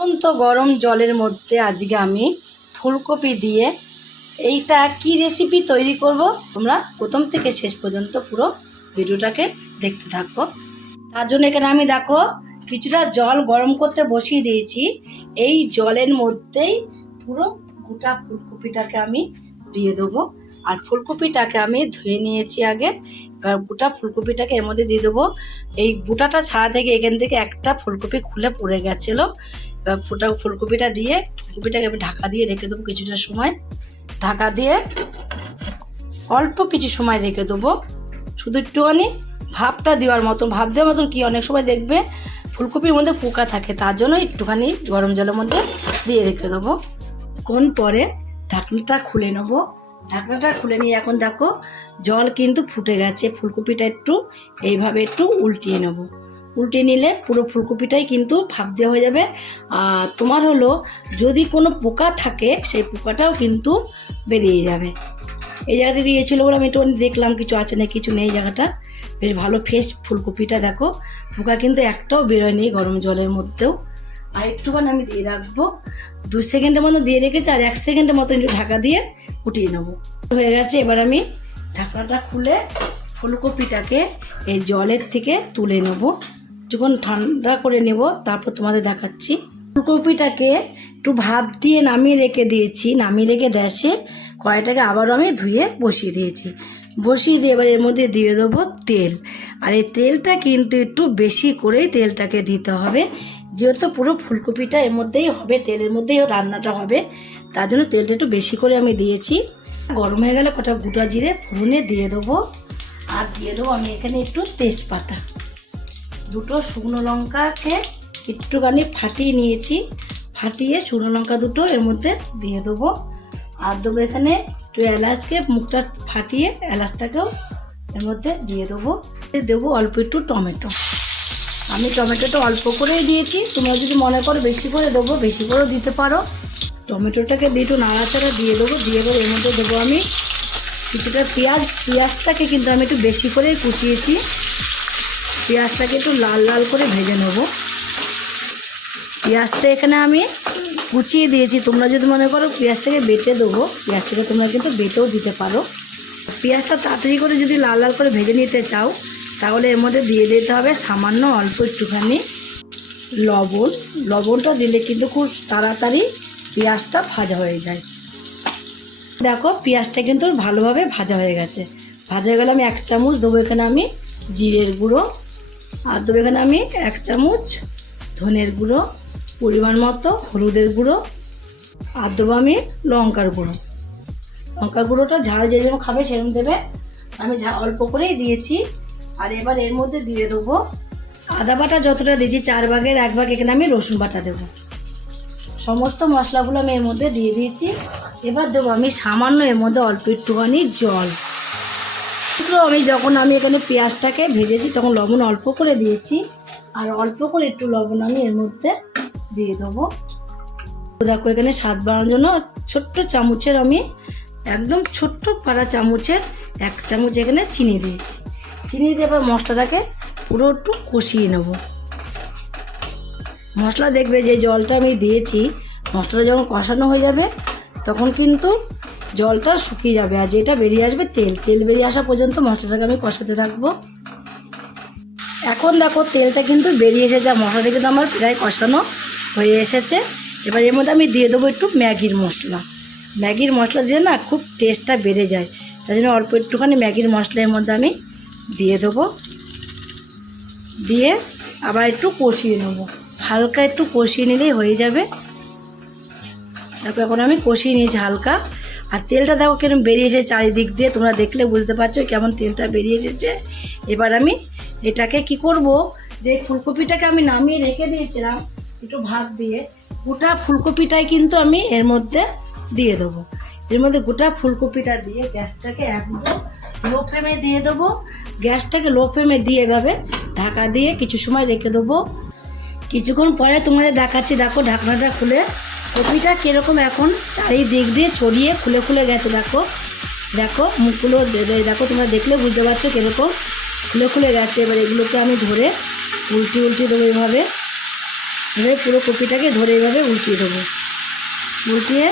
অত্যন্ত গরম জলের মধ্যে আজকে আমি ফুলকপি দিয়ে এইটা কি রেসিপি তৈরি করব? তোমরা প্রথম থেকে শেষ পর্যন্ত পুরো ভিডিওটাকে দেখতে থাকো। তার জন্য এখানে আমি দেখো কিছুটা জল গরম করতে বসিয়ে দিয়েছি। এই জলের মধ্যেই পুরো গোটা ফুলকপিটাকে আমি দিয়ে দেবো। আর ফুলকপিটাকে আমি ধুয়ে নিয়েছি আগে। এবার গোটা ফুলকপিটাকে এর মধ্যে দিয়ে দেবো। এই গোটাটা ছাড়া থেকে এখান থেকে একটা ফুলকপি খুলে পড়ে গেছিল। ফুটা ফুলকপিটা দিয়ে, ফুলকপিটাকে আমি ঢাকা দিয়ে রেখে দেবো কিছুটা সময়। ঢাকা দিয়ে অল্প কিছু সময় রেখে দেবো। শুধু একটুখানি ভাপটা দেওয়ার মতন ভাপ দেওয়ার মতন কি? অনেক সময় দেখবে ফুলকপির মধ্যে পোকা থাকে, তার জন্য একটুখানি গরম জলের মধ্যে দিয়ে রেখে দেবো। কোন পরে ঢাকনাটা খুলে নেব। ঢাকনাটা খুলে নিয়ে এখন দেখো, জল কিন্তু ফুটে গেছে। ফুলকপিটা একটু এইভাবে একটু উল্টিয়ে নেব। উল্টে নিলে পুরো ফুলকপিটাই কিন্তু ভাপ দেওয়া হয়ে যাবে। আর তোমার হলো, যদি কোনো পোকা থাকে, সেই পোকাটাও কিন্তু বেরিয়ে যাবে। এই জায়গাটা দিয়েছিল বলে আমি একটু দেখলাম, কিছু আছে না কিছু নেই জায়গাটা। বেশ ভালো ফ্রেশ ফুলকপিটা দেখো। পোকা কিন্তু একটাও বেরোয়নি গরম জলের মধ্যেও। আর একটুখানি আমি দিয়ে রাখব। দু সেকেন্ডের মতো দিয়ে রেখেছি, আর এক সেকেন্ডের মতো একটু ঢাকা দিয়ে উঠিয়ে নেব। হয়ে গেছে, এবার আমি ঢাকনাটা খুলে ফুলকপিটাকে এই জলের থেকে তুলে নেব। যখন ঠান্ডা করে নেব, তারপর তোমাদের দেখাচ্ছি। ফুলকপিটাকে একটু ভাপ দিয়ে নামিয়ে রেখে দিয়েছি। নামিয়ে রেখে দেশে কড়াইটাকে আবারও আমি ধুয়ে বসিয়ে দিয়েছি। বসিয়ে দিয়ে এবার এর মধ্যে দিয়ে দেবো তেল। আর এই তেলটা কিন্তু একটু বেশি করেই তেলটাকে দিতে হবে। যেহেতু পুরো ফুলকপিটা এর মধ্যেই হবে, তেলের মধ্যেই রান্নাটা হবে, তার জন্য তেলটা একটু বেশি করে আমি দিয়েছি। গরম হয়ে গেলে কটা গোটা জিরে ফোড়নে দিয়ে দেবো। আর দিয়ে দেবো আমি এখানে একটু তেজপাতা। দুটো শুকনো লঙ্কাকে একটুখানি ফাটিয়ে নিয়েছি। ফাটিয়ে শুকনো লঙ্কা দুটো এর মধ্যে দিয়ে দেবো। আর দেবো এখানে একটু এলাচকে মুখটা ফাটিয়ে এলাচটাকেও এর মধ্যে দিয়ে দেবো। দেবো অল্প একটু টমেটো। আমি টমেটোটা অল্প করেই দিয়েছি। তোমরা যদি মনে করো বেশি করে দেবো, বেশি করেও দিতে পারো। টমেটোটাকে দিয়ে একটু নাড়াচাড়া দিয়ে দেবো। দিয়ে এবার এর মধ্যে দেবো আমি কিছুটা পেঁয়াজ। পেঁয়াজটাকে কিন্তু আমি একটু বেশি করেই কুচিয়েছি। পেঁয়াজটাকে একটু লাল লাল করে ভেজে নেব। পেঁয়াজটা এখানে আমি কুচিয়ে দিয়েছি। তোমরা যদি মনে করো পেঁয়াজটাকে বেটে দেবো, পেঁয়াজটাকে তোমরা কিন্তু বেটেও দিতে পারো। পেঁয়াজটা তাড়াতাড়ি করে যদি লাল লাল করে ভেজে নিতে চাও, তাহলে এর মধ্যে দিয়ে দিতে হবে সামান্য অল্প একটুখানি লবণ। লবণটা দিলে কিন্তু খুব তাড়াতাড়ি পেঁয়াজটা ভাজা হয়ে যায়। দেখো, পেঁয়াজটা কিন্তু ভালোভাবে ভাজা হয়ে গেছে। ভাজা হয়ে গেলে আমি এক চামচ দেবো এখানে আমি জিরের গুঁড়ো। আর দেবো এখানে আমি এক চামচ ধনের গুঁড়ো, পরিমাণ মতো হলুদের গুঁড়ো। আর দেবো আমি লঙ্কার গুঁড়ো। লঙ্কার গুঁড়োটা ঝাল যে যেরকম খাবে সেরকম দেবে। আমি ঝাল অল্প করেই দিয়েছি। আর এবার এর মধ্যে দিয়ে দেবো আদা বাটা যতটা দিয়েছি, চার ভাগের এক ভাগ এখানে আমি রসুন বাটা দেবো। সমস্ত মশলাগুলো আমি এর মধ্যে দিয়ে দিয়েছি। এবার দেবো আমি সামান্য এর মধ্যে অল্প একটুখানি জল। আমি যখন আমি এখানে পেঁয়াজটাকে ভেজেছি তখন লবণ অল্প করে দিয়েছি। আর অল্প করে একটু লবণ আমি এর মধ্যে দিয়ে দেবো। দেখো এখানে স্বাদ বাড়ানোর জন্য ছোট্ট চামচের আমি, একদম ছোট্ট পাড়া চামচের এক চামচ এখানে চিনি দিয়েছি। চিনি দিয়ে এবার মশলাটাকে পুরো একটু কষিয়ে নেব। মশলা দেখবে যে জলটা আমি দিয়েছি, মশলাটা যখন কষানো হয়ে যাবে তখন কিন্তু জলটা শুকিয়ে যাবে আর যেটা বেরিয়ে আসবে তেল। তেল বেরিয়ে আসা পর্যন্ত মশলাটাকে আমি কষাতে থাকব। এখন দেখো তেলটা কিন্তু বেরিয়ে এসেছে আর মশলাটা কিন্তু আমার প্রায় কষানো হয়ে এসেছে। এবার এর মধ্যে আমি দিয়ে দেবো একটু ম্যাগির মশলা। ম্যাগির মশলা দিয়ে না খুব টেস্টটা বেড়ে যায়। তাই জন্য অল্প একটুখানি ম্যাগির মশলা এর মধ্যে আমি দিয়ে দেবো। দিয়ে আবার একটু কষিয়ে নেব। হালকা একটু কষিয়ে নিলেই হয়ে যাবে। তারপর এখন আমি কষিয়ে নিয়েছি হালকা। আর তেলটা দেখো কিরম বেরিয়ে এসেছে চারিদিক দিয়ে, তোমরা দেখলে বুঝতে পারছ কেমন তেলটা বেরিয়ে এসেছে। এবার আমি এটাকে কি করব, যে ফুলকপিটাকে আমি নামিয়ে রেখে দিয়েছিলাম একটু ভাত দিয়ে, গোটা ফুলকপিটাই কিন্তু আমি এর মধ্যে দিয়ে দেবো। এর মধ্যে গোটা ফুলকপিটা দিয়ে গ্যাসটাকে একদম লো ফ্লেমে দিয়ে দেবো। গ্যাসটাকে লো ফ্লেমে দিয়ে এভাবে ঢাকা দিয়ে কিছু সময় রেখে দেবো। কিছুক্ষণ পরে তোমাদের দেখাচ্ছি, দেখো ঢাকনাটা খুলে কপিটা কীরকম এখন? চারিদিক দিয়ে ছড়িয়ে খুলে খুলে গেছে, দেখো। দেখো, মুখগুলো দেখো, তোমরা দেখলে বুঝতে পারছ কীরকম খুলে খুলে গেছে। এবার এগুলোকে আমি ধরে উল্টি উল্টি দেবো এভাবে। এবার পুরো কপিটাকে ধরে এইভাবে উল্টিয়ে দেবো। উল্টিয়ে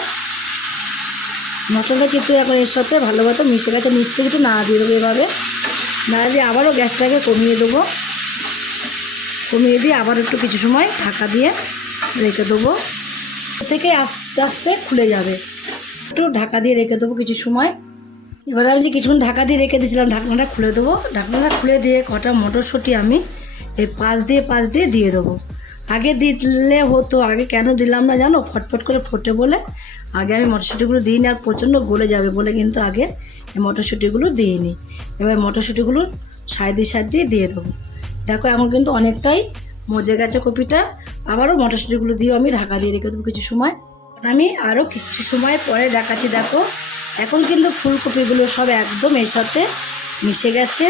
মশলাটা কিন্তু এখন এর সাথে ভালো মতো মিশে গেছে। মিশতে একটু না দিয়ে দেবো এভাবে। না দিয়ে আবারও গ্যাসটাকে কমিয়ে দেবো। কমিয়ে দিয়ে আবার একটু কিছু সময় ঢাকা দিয়ে রেখে দেবো। থেকে আস্তে আস্তে খুলে যাবে। একটু ঢাকা দিয়ে রেখে দেবো কিছু সময়। এবার আমি যে কিছুক্ষণ ঢাকা দিয়ে রেখে দিয়েছিলাম, ঢাকনাটা খুলে দেবো। ঢাকনাটা খুলে দিয়ে কটা মটরশুঁটি আমি এই পাশ দিয়ে পাশ দিয়ে দিয়ে দেবো। আগে দিলে হতো, আগে কেন দিলাম না জানো? ফটফট করে ফোটে বলে। আগে আমি মটরশুঁটিগুলো দিইনি আর প্রচণ্ড গলে যাবে বলে কিন্তু আগে এই মটরশুঁটিগুলো দিইনি। এবার মটরশুঁটিগুলো সাইড দিয়ে সাইড দিয়ে দিয়ে দেবো। দেখো এখন কিন্তু অনেকটাই মজে গেছে কপিটা। আবারও মটরশুঁটিগুলো দিয়েও আমি ঢাকা দিয়ে রেখে দেবো কিছু সময়। আমি আরও কিছু সময় পরে দেখাচ্ছি, দেখো। এখন কিন্তু ফুলকপিগুলো সব একদম এর সাথে মিশে গেছে।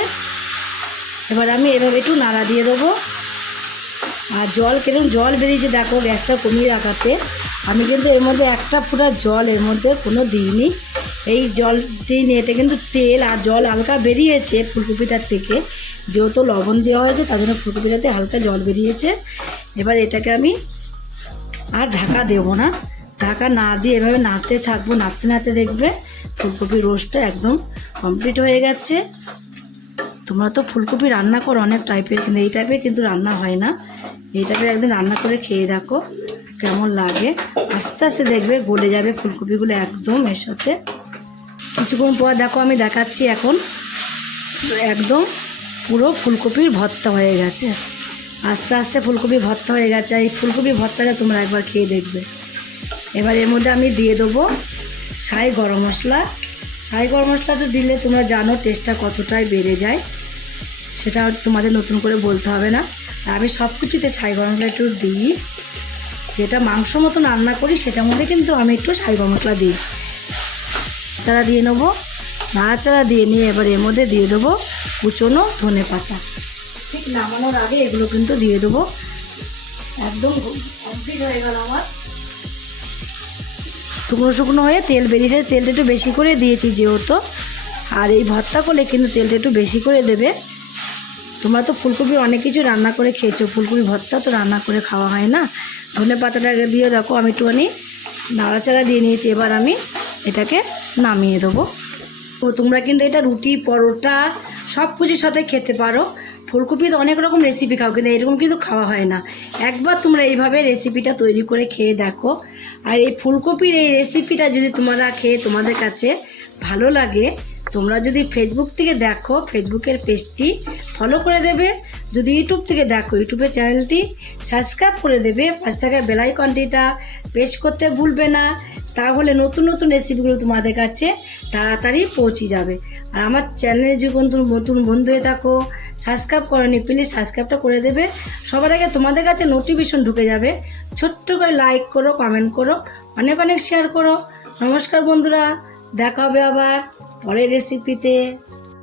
এবার আমি এভাবে একটু নাড়া দিয়ে দেবো। আর জল কীরকম জল বেরিয়েছে দেখো, গ্যাসটা কমিয়ে রাখাতে আমি কিন্তু এর মধ্যে একটা ফুটা জল এর মধ্যে কোনো দিইনি। এই জল দিইনি এটা কিন্তু তেল আর জল হালকা বেরিয়েছে ফুলকপিটার থেকে। যেহেতু লবণ দেওয়া হয়েছে, তার জন্য ফুলকপিটাতে হালকা জল বেরিয়েছে। এবার এটাকে আমি আর ঢাকা দেবো না। ঢাকা না দিয়ে এভাবে নাড়তে থাকব, নাড়তে নাড়তে দেখবে ফুলকপির রোস্টটা একদম কমপ্লিট হয়ে গেছে। তোমরা তো ফুলকপি রান্না করো অনেক টাইপের কিন্তু এই টাইপের কিন্তু রান্না হয় না। এই টাইপের একদিন রান্না করে খেয়ে দেখো কেমন লাগে। আস্তে আস্তে দেখবে গলে যাবে ফুলকপিগুলো একদম এর সাথে। কিছুক্ষণ পর দেখো আমি দেখাচ্ছি এখন। একদম পুরো ফুলকপির ভর্তা হয়ে গেছে। আস্তে আস্তে ফুলকপি ভর্তা হয়ে গেছে। এই ফুলকপি ভর্তাটা তোমরা একবার খেয়ে দেখবে। এবার এর মধ্যে আমি দিয়ে দেবো সাই গরম মশলা। সাই গরম মশলাটা দিলে তোমরা জানো টেস্টটা কতটাই বেড়ে যায়। সেটা তোমাদের নতুন করে বলতে হবে না। আমি সব কিছুতে সাই গরম মশলা একটু দিই। যেটা মাংস মতন রান্না করি, সেটার মধ্যে কিন্তু আমি একটু সাই গরম মশলা দিই। নাড়াচাড়া দিয়ে নেব নাড়াচাড়া দিয়ে নিয়ে এবার এর মধ্যে দিয়ে দেবো কুচনো ধনে পাতা। ঠিক নামানোর আগে এগুলো কিন্তু দিয়ে দেবো। একদম কমপ্লিট হয়ে গেল আমার। শুকনো শুকনো হয়ে তেল বেরিয়েছে, তেলটা একটু বেশি করে দিয়েছি যেহেতু। আর এই ভর্তা করলে কিন্তু তেলটা একটু বেশি করে দেবে। তোমরা তো ফুলকপি অনেক কিছু রান্না করে খেয়েছো, ফুলকপি ভর্তা তো রান্না করে খাওয়া হয় না। ধনে পাতাটাকে দিয়ে দেখো, আমি একটুখানি নাড়াচাড়া দিয়ে নিয়েছি, এবার আমি এটাকে নামিয়ে দেবো। তো তোমরা কিন্তু এটা রুটি, পরোটা, সব কিছুর সাথে খেতে পারো। ফুলকপির অনেক রকম রেসিপি খাও, কিন্তু এরকম কিন্তু খাওয়া হয় না। একবার তোমরা এইভাবে রেসিপিটা তৈরি করে খেয়ে দেখো। আর এই ফুলকপির এই রেসিপিটা যদি তোমরা খেয়ে তোমাদের কাছে ভালো লাগে, তোমরা যদি ফেসবুক থেকে দেখো ফেসবুকের পেজটি ফলো করে দেবে। যদি ইউটিউব থেকে দেখো ইউটিউবের চ্যানেলটি সাবস্ক্রাইব করে দেবে। পাঁচ থাকা বেলাইকনটিটা প্রেস করতে ভুলবে না। তাহলে নতুন নতুন রেসিপিগুলো তোমাদের কাছে তাড়াতাড়ি পৌঁছে যাবে। আর আমার চ্যানেলে যদি কোনো নতুন বন্ধু হয়ে থাকো সাবস্ক্রাইব করেনি প্লিজ সাবস্ক্রাইবটা করে দেবে। সবার আগে তোমাদের কাছে নোটিফিকেশন ঢুকে যাবে। ছোট্ট করে লাইক করো কমেন্ট করো, অনেক অনেক শেয়ার করো। নমস্কার বন্ধুরা, দেখা হবে আবার পরের রেসিপিতে